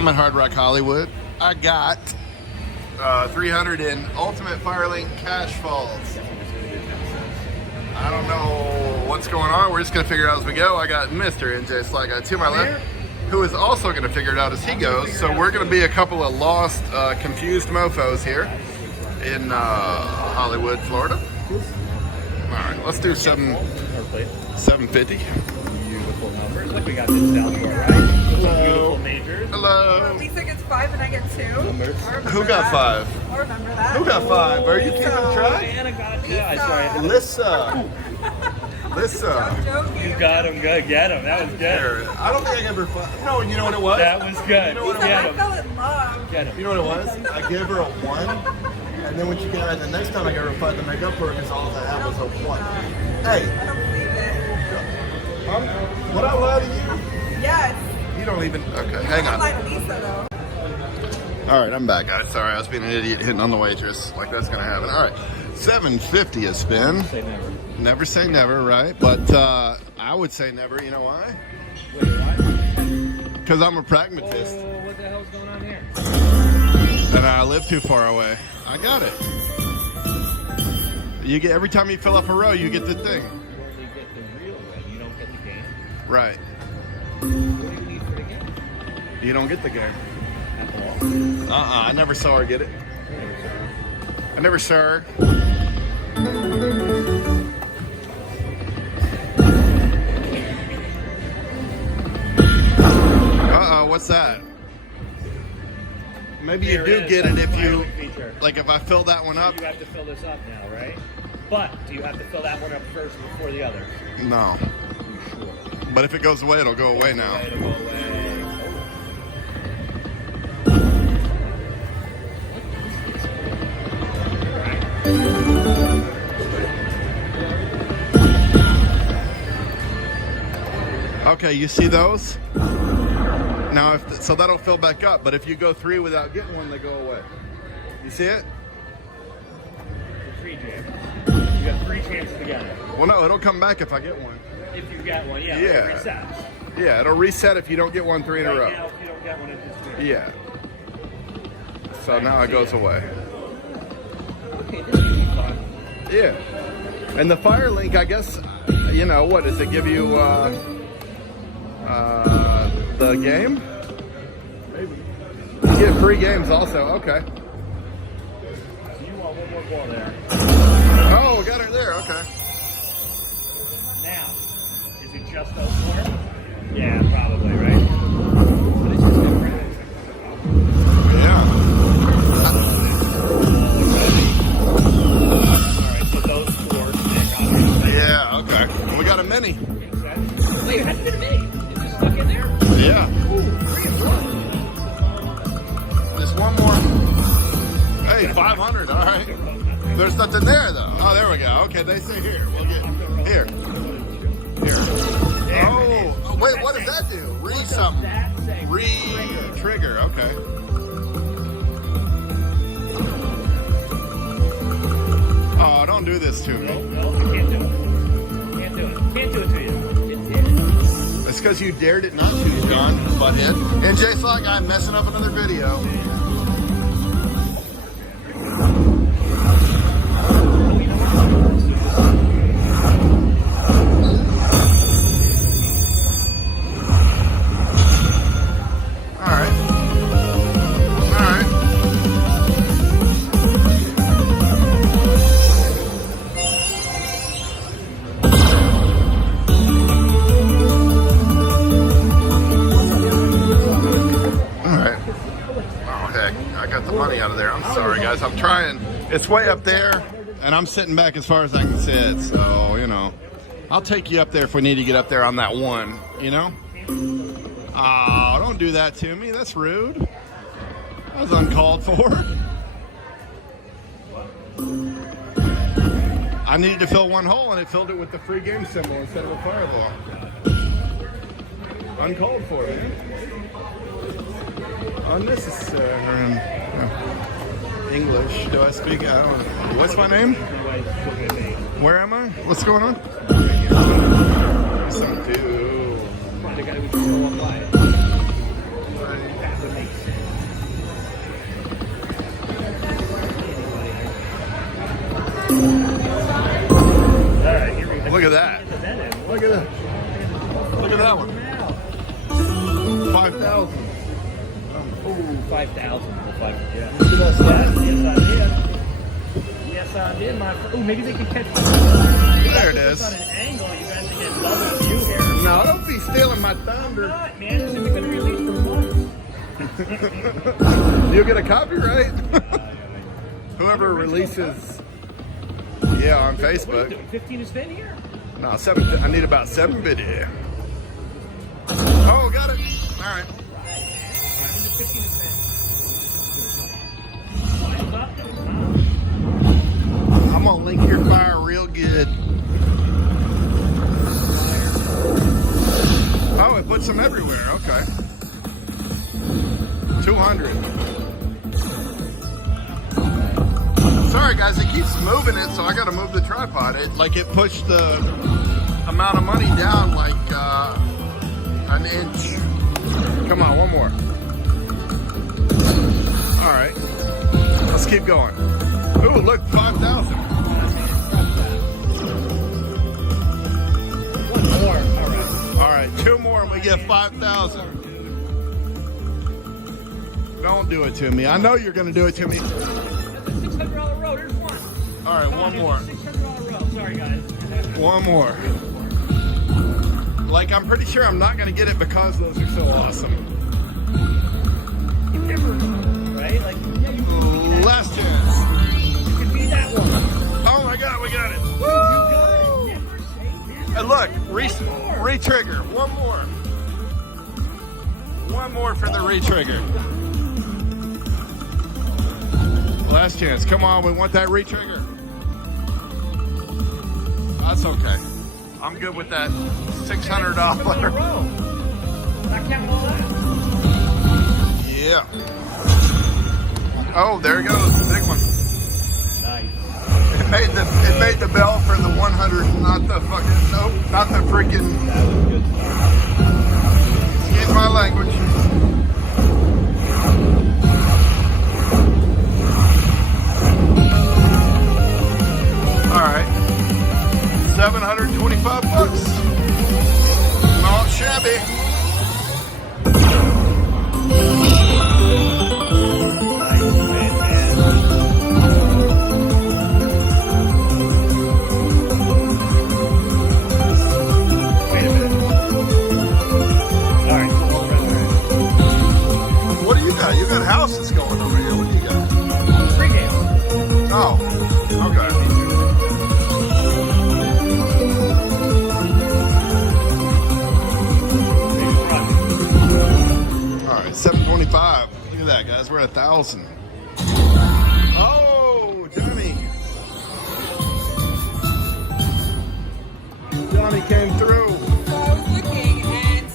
I'm at Hard Rock Hollywood. I got 300 in Ultimate Firelink Cash Falls. I don't know what's going on. We're just going to figure it out as we go. I got Mr. NJ Sly to my left, who is also going to figure it out as he goes. So we're going to be a couple of lost, confused mofos here in Hollywood, Florida. All right, let's do 750. Beautiful numbers. Like we got this down for, right? Hello. Beautiful majors. Hello. Lisa gets 5 and I get 2. Who got 5? I remember that. Who got 5? Are you keeping track? Anna got you. I swear. Lisa. You got him. Good. Get him. That was good. I don't think I ever. No, you know what it was? That was good. You know what Lisa, I fell in love. Get him. You know what it was? I gave her a 1, and then when she came out the next time, I gave her a 5 to make up for it because all I had was a 1. Hey. I don't believe it. Would I lie to you? Yes. You don't even. Okay, hang I on. lied to Lisa though. All right, I'm back, guys. Sorry, I was being an idiot hitting on the waitress. Like that's gonna happen. All right, 750 a spin. Say never. Never say never, right? But I would say never. You know why? Wait, why? Because I'm a pragmatist. Oh, what the hell's going on here? And I live too far away. I got it. You get every time you fill up a row, you get the thing. You get the real win. You don't get the game. Right. What do you need for the game? You don't get the game. At all. I never saw her get it. I never saw her. What's that? Maybe you do get it if you, like if I fill that one up. You have to fill this up now, right? But do you have to fill that one up first before the other? No. Sure. But if it goes away, it'll go away now. It'll go away. Okay, you see those? Now, so that'll fill back up, but if you go 3 without getting one, they go away. You see it? The 3 jams. You got 3 chances to get it. Well, no, it'll come back if I get one. If you get one, yeah. Yeah. It resets. Yeah, it'll reset if you don't get 1 3 in a row. Right now, if you don't get one, it just goes. Yeah. So now it goes away. Okay, this is fun. Yeah. And the Firelink, I guess, you know, what does it give you? The game? Maybe. You get free games also. Okay. So you want one more ball there. Oh, got her there. Okay. Now, is it just those 4? Yeah, probably, right? But it's just different. Yeah. Alright, so those 4 stick, obviously. Yeah. Okay. We got a mini. Makes sense. Wait, it hasn't been a mini. It's just stuck in there? Yeah. Ooh, 3 and 1. Just one more. Hey, 500. All right. There's nothing there though. Oh, there we go. Okay, they say here. We'll get here. Here. Oh, wait. What does that do? Something. Trigger. Okay. Oh, don't do this to me. No, you can't do it. Can't do it. Can't do it to you. It did. It's because you dared it not to, John, butthead. And Jay Slot Guy messing up another video. I'm trying. It's way up there, and I'm sitting back as far as I can sit. So, you know, I'll take you up there if we need to get up there on that one, you know? Oh, don't do that to me. That's rude. That was uncalled for. I needed to fill one hole, and it filled it with the free game symbol instead of a fireball. Uncalled for, man. Unnecessary. English. Do I speak? I don't know. What's my name? Where am I? What's going on? Some dude. The guy we just go online. would make sense. All right, here we go. Look at that. Look at that. Look at that one. 5,000. Oh, 5,000. Yeah. Look at that stuff. Yes, I did. Yes, I did, my friend. Oh, maybe they can catch me. There it is. On an angle, you guys can get double view here. No, don't be stealing my thunder. Not, man. This has been released for months. You'll get a copyright. Whoever releases, yeah, on What are you Facebook. doing? 15 to spin here? No, 7. I need about 7 biddy. Oh, got it. All right. Into 15 to spin. I'm gonna link your fire real good. Oh, it puts them everywhere. Okay. 200. Sorry guys, it keeps moving it, so I gotta move the tripod. It pushed the amount of money down like an inch. Come on, one more. All right, let's keep going. Ooh, look, 5,000. One more. All right. All right, 2 more and we get 5,000. Don't do it to me. I know you're gonna do it to me. That's a $600 row. There's one. All right, one more. $600 row. Sorry, guys. One more. Like, I'm pretty sure I'm not gonna get it because those are so awesome. You never know, right? Like, yeah, you could be that. Last chance. You could be that one. Oh my God, we got it. You got it. Never say never. And look, re-trigger. One more. One more for the re-trigger. Last chance. Come on, we want that re-trigger. That's okay. I'm good with that $600. $600 row. Not counting all that. Yeah. Oh, there it goes. Big one. Nice. It made the bell for the 100, not the fucking, nope, not the freaking, That was good stuff. excuse my language. All right, 725 bucks. Not shabby. Wait a minute. All right, so What do you got? You got houses going over here. What do you got? free game. Oh, okay. All right, 725. Look at that, guys. We're at 1,000. Oh, Johnny. Johnny came through. So I was looking, and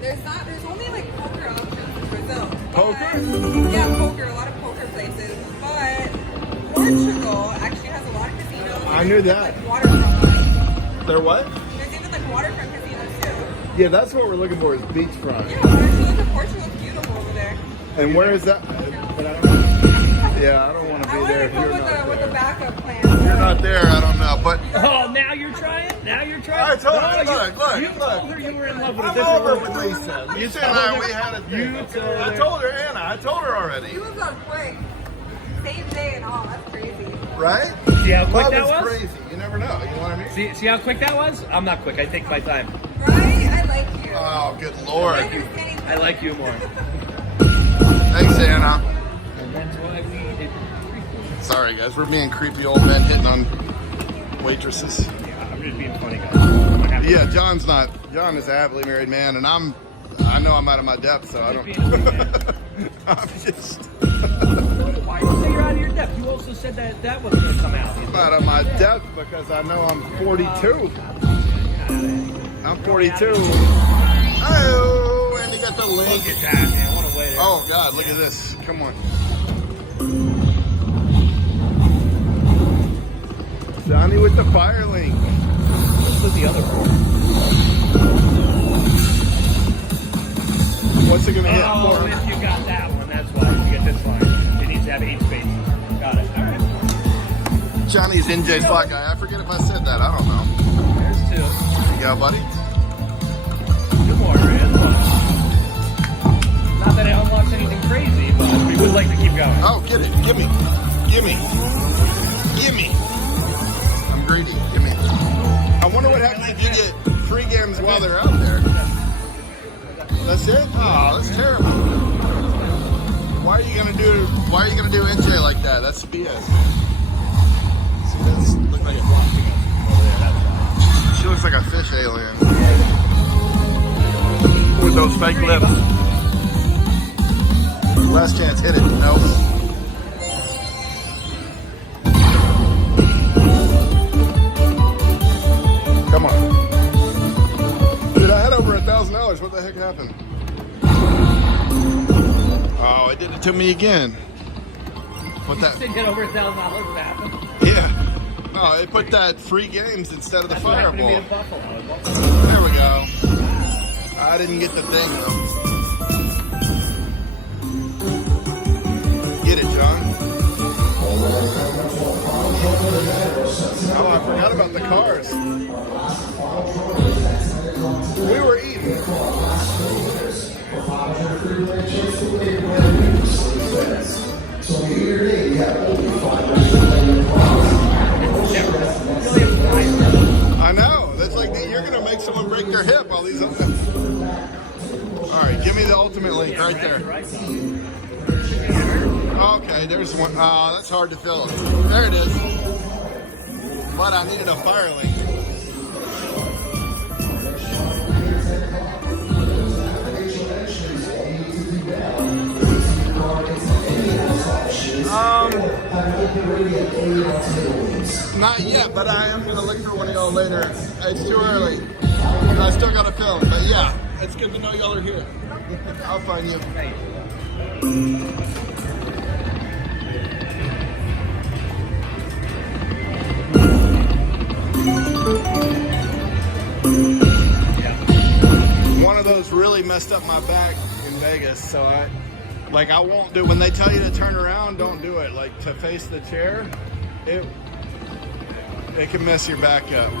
there's only like poker options in Brazil. Poker? Yeah, poker. A lot of poker places, but Portugal actually has a lot of casinos. I knew that. Like waterfront. They're what? There's even like waterfront casinos too. Yeah, that's what we're looking for is beachfront. Yeah, why don't you look at Portugal? It's beautiful over there. And where is that? But I don't, yeah, I don't want to I be wanted there to if come you're with not the there. backup plan. If you're not there, I don't know. But Oh, now you're trying? Now you're trying? I told her, No, look. You told her you were in love with a I'm different over woman. with Lisa. Lisa and I, we had a thing. You Okay? told I her. told her, Anna. I told her already. You moved on quick. Same day and all. That's crazy. Right? See how quick Love that is was? crazy. You never know. You know what I mean? See how quick that was? I'm not quick. I take my time. Right? I like you. Oh, good Lord. Understanding. I like you more. Thanks, Anna. And that's why we did. Sorry, guys. We're being creepy old men hitting on waitresses. Yeah, I'm just being funny, guys. I'm not happy. Yeah, John is a happily married man, and I know I'm out of my depth, so I don't. I'm just Why did you say you're out of your depth? You also said that wasn't going to come out. out of my depth because I know I'm 42. I'm 42. Oh, and you got the link. Look at that, man. What a way to. Oh God, look at this. Come on. Johnny with the fire link. This was the other one. What's it gonna hit Oh, for? if you got that one, that's why. You get this line. It needs to have 8 spaces. Got it. All right. Johnny's NJ Flat Guy. I forget if I said that. I don't know. There's 2. There you go, buddy. 2 more, and 1. Not that it unlocks anything crazy, but we would like to keep going. Oh, get it. Gimme. Gimme. Gimme. I'm greedy. Gimme. I wonder what happens if you get free games while they're out there. That's it? Oh, that's terrible. Why are you gonna do NJ like that? That's BS. See, that's look like a She looks like a fish alien. With those fake lips. Last chance, hit it. Nope. Come on. Dude, I had over $1,000. What the heck happened? Oh, it did it to me again. What that? You said get over $1,000. What happened? Yeah. No, it put that free games instead of the That's what happened to me fireball. at Buffalo. There we go. I didn't get the thing though. Get it, John. Oh, I forgot about the cars. We were eating. I know. That's like you're gonna make someone break their hip. All these other. All right, give me the ultimate link right there. Okay, there's one. Oh, that's hard to fill. There it is. But I needed a fire link. Not yet, but I am gonna look for one of y'all later. It's too early. I still gotta film, but yeah, it's good to know y'all are here. I'll find you. One of those really messed up my back in Vegas, so I won't do, when they tell you to turn around, don't do it. Like to face the chair, it can mess your back up.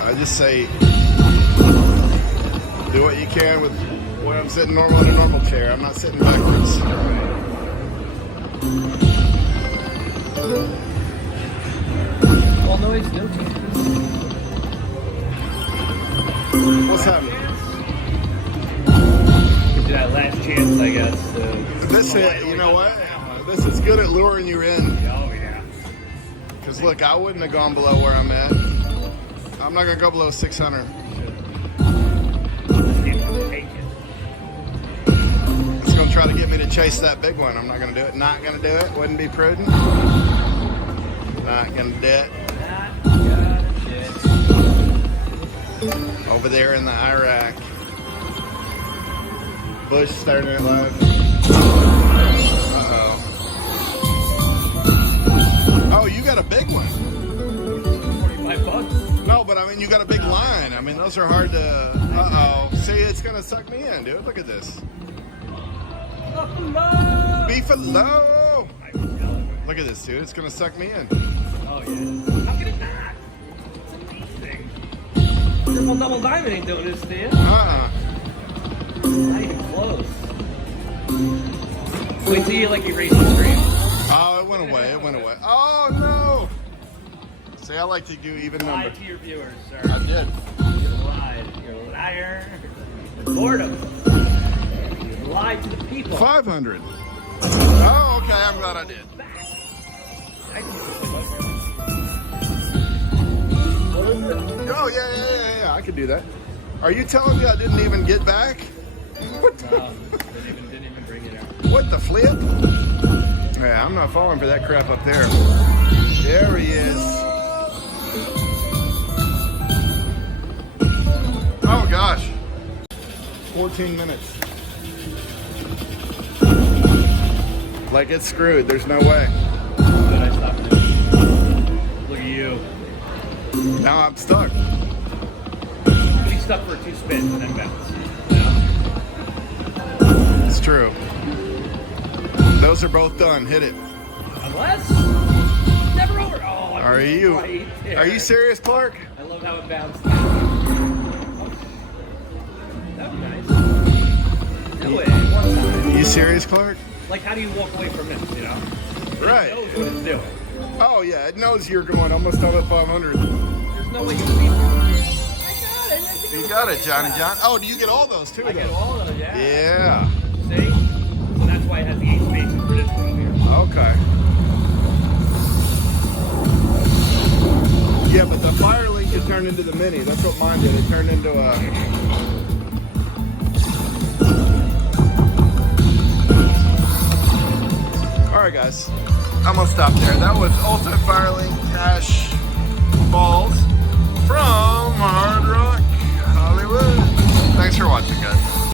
I just say, do what you can with when I'm sitting normal in a normal chair. I'm not sitting backwards. Well, no, it's no change. What's happening? Give you that last chance, I guess. This is, you know what? This is good at luring you in. Oh, yeah. Because look, I wouldn't have gone below where I'm at. I'm not gonna go below 600. It's gonna try to get me to chase that big one. I'm not gonna do it. Not gonna do it. Wouldn't be prudent. Not gonna do it. Over there in the Iraq. Bush starting it live. Uh-oh. Oh, you got a big one. $45. No, but I mean, you got a big line. I mean, those are hard to... Uh-oh. See, it's going to suck me in, dude. Look at this. Buffalo! Beefalo! Look at this, dude. It's going to suck me in. Oh, yeah. How can it not? It's amazing. Triple double diamond ain't doing this to you. Uh-uh. Not even close. Wait till you like erase the screen. Oh, it went away. It went away. Oh, no! See, I like to do even Lie number. to your viewers, sir. I did. You lied. You're a liar. Boredom. You lied to the people. 500. Oh, okay. I'm glad I did. Oh, yeah. I could do that. Are you telling me I didn't even get back? What the, Didn't even bring it out. what the flip? Yeah, I'm not falling for that crap up there. There he is. Oh, gosh. 14 minutes. Like it's screwed. There's no way. Then I stopped doing it. Look at you. Now I'm stuck. Be stuck for 2 spins and then bounce. Yeah. It's true. Those are both done. Hit it. Unless never over. Oh, I Are was you? right there. Are you serious, Clark? I love how it bounced. That was nice. Do it one time. You serious, Clark? Like, how do you walk away from this? You know? Right. It knows what it's doing. Oh yeah, it knows you're going almost up at 500. There's no way you can beat it. You got it, Johnny John. Oh, do you get all those too? I get though? all of them, yeah. Yeah. See? So that's why it has the 8 spaces for this row here. Okay. Yeah, but the fire link is turned into the mini. That's what mine did. It turned into a. All right, guys. I'm gonna stop there. That was Ultimate Fire